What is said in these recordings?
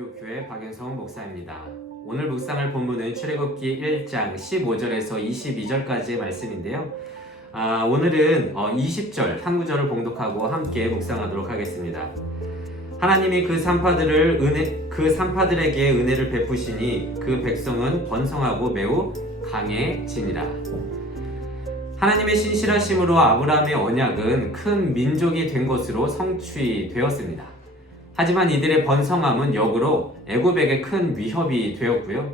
기독교교회 박연성 목사입니다. 오늘 묵상할 본문은 출애굽기 1장 15절에서 22절까지의 말씀인데요. 오늘은 20절 한 구절을 봉독하고 함께 묵상하도록 하겠습니다. 하나님이 그 산파들에게 은혜를 베푸시니 그 백성은 번성하고 매우 강해지니라. 하나님의 신실하심으로 아브라함의 언약은 큰 민족이 된 것으로 성취되었습니다. 하지만 이들의 번성함은 역으로 애굽에게 큰 위협이 되었고요.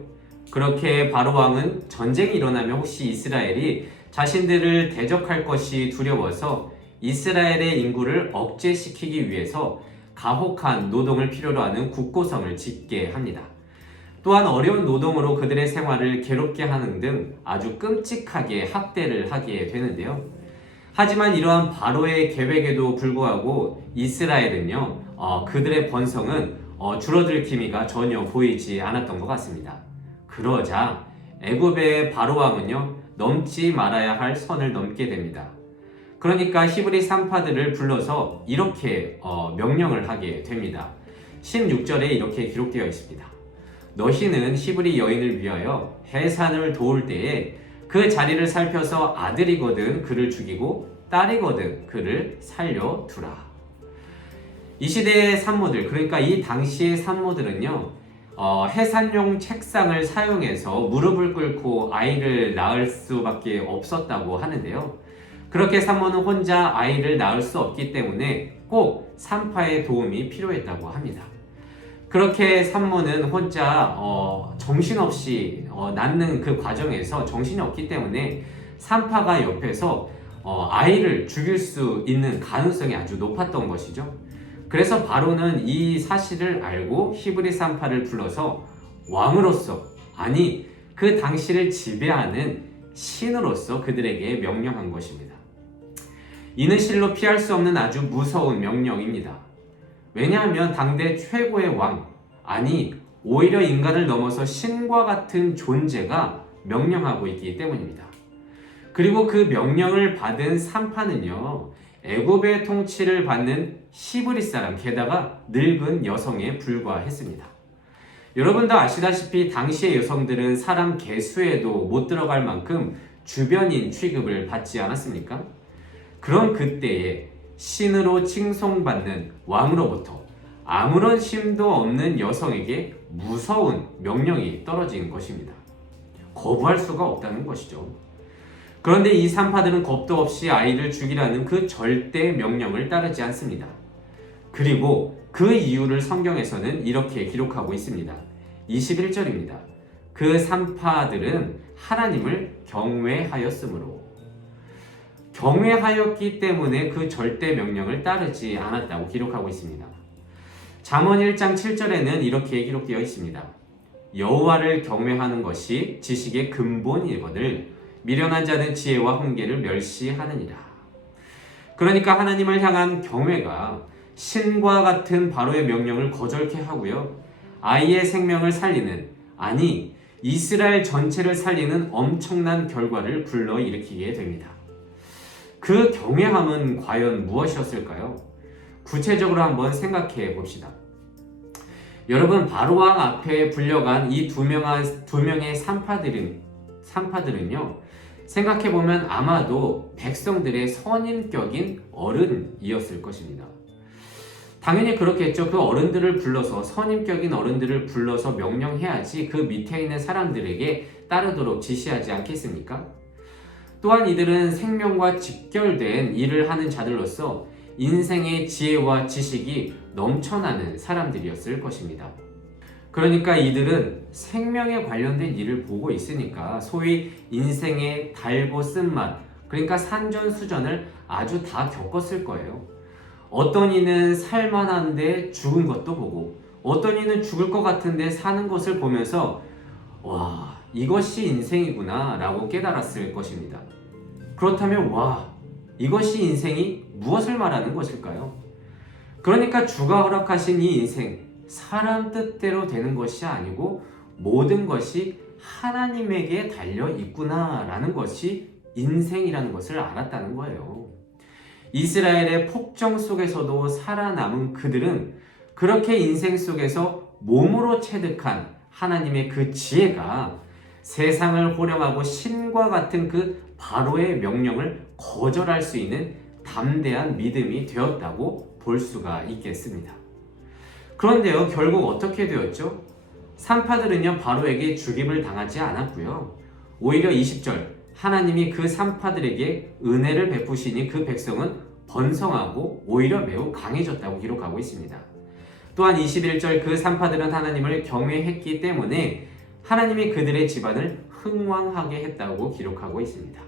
그렇게 바로 왕은 전쟁이 일어나면 혹시 이스라엘이 자신들을 대적할 것이 두려워서 이스라엘의 인구를 억제시키기 위해서 가혹한 노동을 필요로 하는 국고성을 짓게 합니다. 또한 어려운 노동으로 그들의 생활을 괴롭게 하는 등 아주 끔찍하게 학대를 하게 되는데요. 하지만 이러한 바로의 계획에도 불구하고 이스라엘은요, 그들의 번성은 줄어들 기미가 전혀 보이지 않았던 것 같습니다. 그러자 애굽의 바로 왕은요, 넘지 말아야 할 선을 넘게 됩니다. 그러니까 히브리 산파들을 불러서 이렇게 명령을 하게 됩니다. 16절에 이렇게 기록되어 있습니다. 너희는 히브리 여인을 위하여 해산을 도울 때에 그 자리를 살펴서 아들이거든 그를 죽이고 딸이거든 그를 살려두라. 이 시대의 산모들, 그러니까 이 당시의 산모들은요, 해산용 책상을 사용해서 무릎을 꿇고 아이를 낳을 수밖에 없었다고 하는데요. 그렇게 산모는 혼자 아이를 낳을 수 없기 때문에 꼭 산파의 도움이 필요했다고 합니다. 그렇게 산모는 혼자 정신없이 낳는 그 과정에서 정신이 없기 때문에 산파가 옆에서 아이를 죽일 수 있는 가능성이 아주 높았던 것이죠. 그래서 바로는 이 사실을 알고 히브리 산파를 불러서 왕으로서, 아니 그 당시를 지배하는 신으로서 그들에게 명령한 것입니다. 이는 실로 피할 수 없는 아주 무서운 명령입니다. 왜냐하면 당대 최고의 왕, 아니 오히려 인간을 넘어서 신과 같은 존재가 명령하고 있기 때문입니다. 그리고 그 명령을 받은 산파는요, 애굽의 통치를 받는 히브리 사람, 게다가 늙은 여성에 불과했습니다. 여러분도 아시다시피 당시의 여성들은 사람 개수에도 못 들어갈 만큼 주변인 취급을 받지 않았습니까? 그런 그때에 신으로 칭송받는 왕으로부터 아무런 힘도 없는 여성에게 무서운 명령이 떨어진 것입니다. 거부할 수가 없다는 것이죠. 그런데 이 산파들은 겁도 없이 아이를 죽이라는 그 절대 명령을 따르지 않습니다. 그리고 그 이유를 성경에서는 이렇게 기록하고 있습니다. 21절입니다. 그 산파들은 하나님을 경외하였으므로. 경외하였기 때문에 그 절대 명령을 따르지 않았다고 기록하고 있습니다. 잠언 1장 7절에는 이렇게 기록되어 있습니다. 여호와를 경외하는 것이 지식의 근본이거늘 미련한 자는 지혜와 훈계를 멸시하느니라. 그러니까 하나님을 향한 경외가 신과 같은 바로의 명령을 거절케 하고요, 아이의 생명을 살리는, 아니 이스라엘 전체를 살리는 엄청난 결과를 불러일으키게 됩니다. 그 경외함은 과연 무엇이었을까요? 구체적으로 한번 생각해 봅시다. 여러분, 바로왕 앞에 불려간 이 두 명의 산파들은요, 생각해보면 아마도 백성들의 선임격인 어른이었을 것입니다. 당연히 그렇겠죠. 그 어른들을 불러서, 선임격인 어른들을 불러서 명령해야지 그 밑에 있는 사람들에게 따르도록 지시하지 않겠습니까? 또한 이들은 생명과 직결된 일을 하는 자들로서 인생의 지혜와 지식이 넘쳐나는 사람들이었을 것입니다. 그러니까 이들은 생명에 관련된 일을 보고 있으니까 소위 인생의 달고 쓴맛, 그러니까 산전수전을 아주 다 겪었을 거예요. 어떤 이는 살만한데 죽은 것도 보고, 어떤 이는 죽을 것 같은데 사는 것을 보면서 와, 이것이 인생이구나 라고 깨달았을 것입니다. 그렇다면 이것이 인생이 무엇을 말하는 것일까요? 그러니까 주가 허락하신 이 인생, 사람 뜻대로 되는 것이 아니고 모든 것이 하나님에게 달려 있구나 라는 것이 인생이라는 것을 알았다는 거예요. 이스라엘의 폭정 속에서도 살아남은 그들은 그렇게 인생 속에서 몸으로 체득한 하나님의 그 지혜가 세상을 호령하고 신과 같은 그 바로의 명령을 거절할 수 있는 담대한 믿음이 되었다고 볼 수가 있겠습니다. 그런데요, 결국 어떻게 되었죠? 산파들은요, 바로에게 죽임을 당하지 않았고요. 오히려 20절, 하나님이 그 산파들에게 은혜를 베푸시니 그 백성은 번성하고 오히려 매우 강해졌다고 기록하고 있습니다. 또한 21절, 그 산파들은 하나님을 경외했기 때문에 하나님이 그들의 집안을 흥왕하게 했다고 기록하고 있습니다.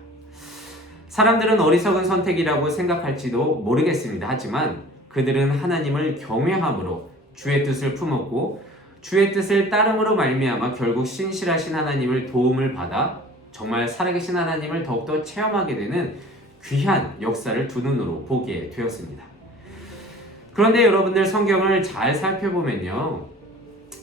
사람들은 어리석은 선택이라고 생각할지도 모르겠습니다. 하지만 그들은 하나님을 경외함으로 주의 뜻을 품었고 주의 뜻을 따름으로 말미암아 결국 신실하신 하나님을 도움을 받아 정말 살아계신 하나님을 더욱더 체험하게 되는 귀한 역사를 두 눈으로 보게 되었습니다. 그런데 여러분들, 성경을 잘 살펴보면요,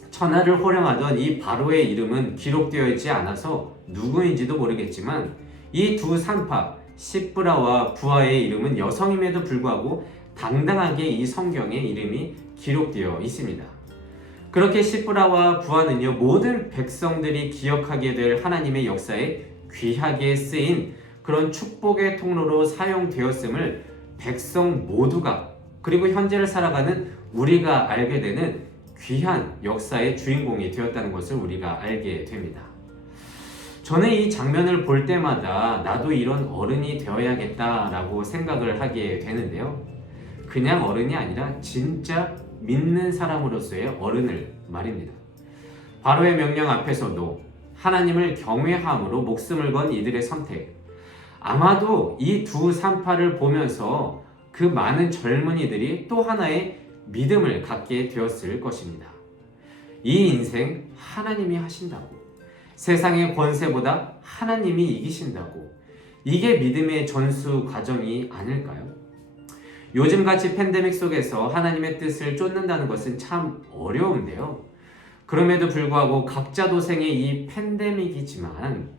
천하를 호령하던 이 바로의 이름은 기록되어 있지 않아서 누구인지도 모르겠지만 이 두 산파 시브라와 부하의 이름은 여성임에도 불구하고 당당하게 이 성경에 이름이 기록되어 있습니다. 그렇게 시브라와 부하는요, 모든 백성들이 기억하게 될 하나님의 역사에 귀하게 쓰인 그런 축복의 통로로 사용되었음을 백성 모두가, 그리고 현재를 살아가는 우리가 알게 되는 귀한 역사의 주인공이 되었다는 것을 우리가 알게 됩니다. 저는 이 장면을 볼 때마다 나도 이런 어른이 되어야겠다라고 생각을 하게 되는데요. 그냥 어른이 아니라 진짜 믿는 사람으로서의 어른을 말입니다. 바로의 명령 앞에서도 하나님을 경외함으로 목숨을 건 이들의 선택, 아마도 이 두 산파를 보면서 그 많은 젊은이들이 또 하나의 믿음을 갖게 되었을 것입니다. 이 인생 하나님이 하신다고, 세상의 권세보다 하나님이 이기신다고, 이게 믿음의 전수 과정이 아닐까요? 요즘같이 팬데믹 속에서 하나님의 뜻을 쫓는다는 것은 참 어려운데요. 그럼에도 불구하고 각자 도생의 이 팬데믹이지만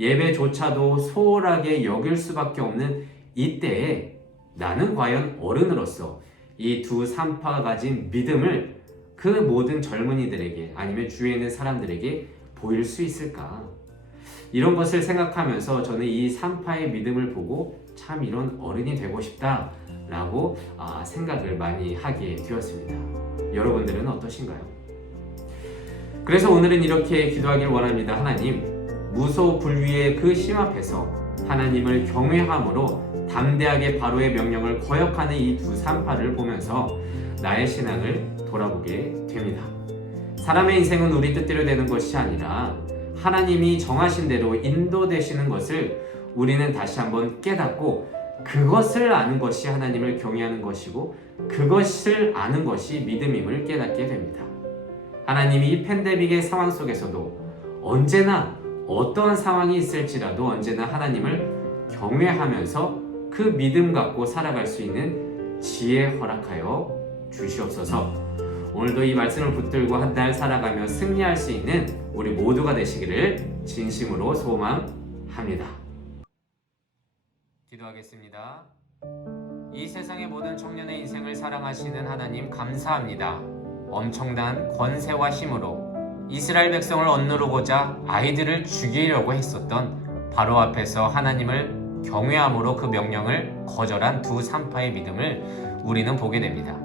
예배조차도 소홀하게 여길 수밖에 없는 이때에 나는 과연 어른으로서 이 두 산파가 가진 믿음을 그 모든 젊은이들에게, 아니면 주위에 있는 사람들에게 보일 수 있을까? 이런 것을 생각하면서 저는 이 산파의 믿음을 보고 참 이런 어른이 되고 싶다라고 생각을 많이 하게 되었습니다. 여러분들은 어떠신가요? 그래서 오늘은 이렇게 기도하길 원합니다. 하나님, 무소불위의 그 심 앞에서 하나님을 경외함으로 담대하게 바로의 명령을 거역하는 이 두 산파를 보면서 나의 신앙을 돌아보게 됩니다. 사람의 인생은 우리 뜻대로 되는 것이 아니라 하나님이 정하신 대로 인도되시는 것을 우리는 다시 한번 깨닫고, 그것을 아는 것이 하나님을 경외하는 것이고 그것을 아는 것이 믿음임을 깨닫게 됩니다. 하나님이 이 팬데믹의 상황 속에서도 언제나 어떠한 상황이 있을지라도 언제나 하나님을 경외하면서 그 믿음 갖고 살아갈 수 있는 지혜 허락하여 주시옵소서. 오늘도 이 말씀을 붙들고 한 달 살아가며 승리할 수 있는 우리 모두가 되시기를 진심으로 소망합니다. 기도하겠습니다. 이 세상의 모든 청년의 인생을 사랑하시는 하나님, 감사합니다. 엄청난 권세와 힘으로 이스라엘 백성을 억누르고자 아이들을 죽이려고 했었던 바로 앞에서 하나님을 경외함으로 그 명령을 거절한 두 산파의 믿음을 우리는 보게 됩니다.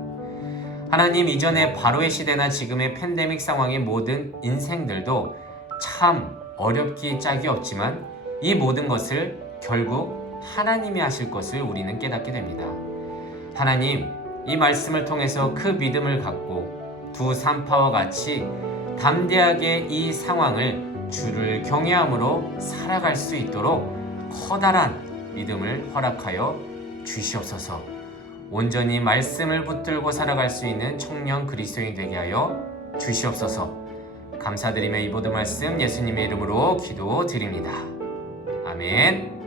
하나님, 이전의 바로의 시대나 지금의 팬데믹 상황의 모든 인생들도 참 어렵기 짝이 없지만 이 모든 것을 결국 하나님이 하실 것을 우리는 깨닫게 됩니다. 하나님, 이 말씀을 통해서 그 믿음을 갖고 두 산파와 같이 담대하게 이 상황을 주를 경외함으로 살아갈 수 있도록 커다란 믿음을 허락하여 주시옵소서. 온전히 말씀을 붙들고 살아갈 수 있는 청년 그리스도인이 되게 하여 주시옵소서. 감사드리며 이 모든 말씀 예수님의 이름으로 기도드립니다. 아멘.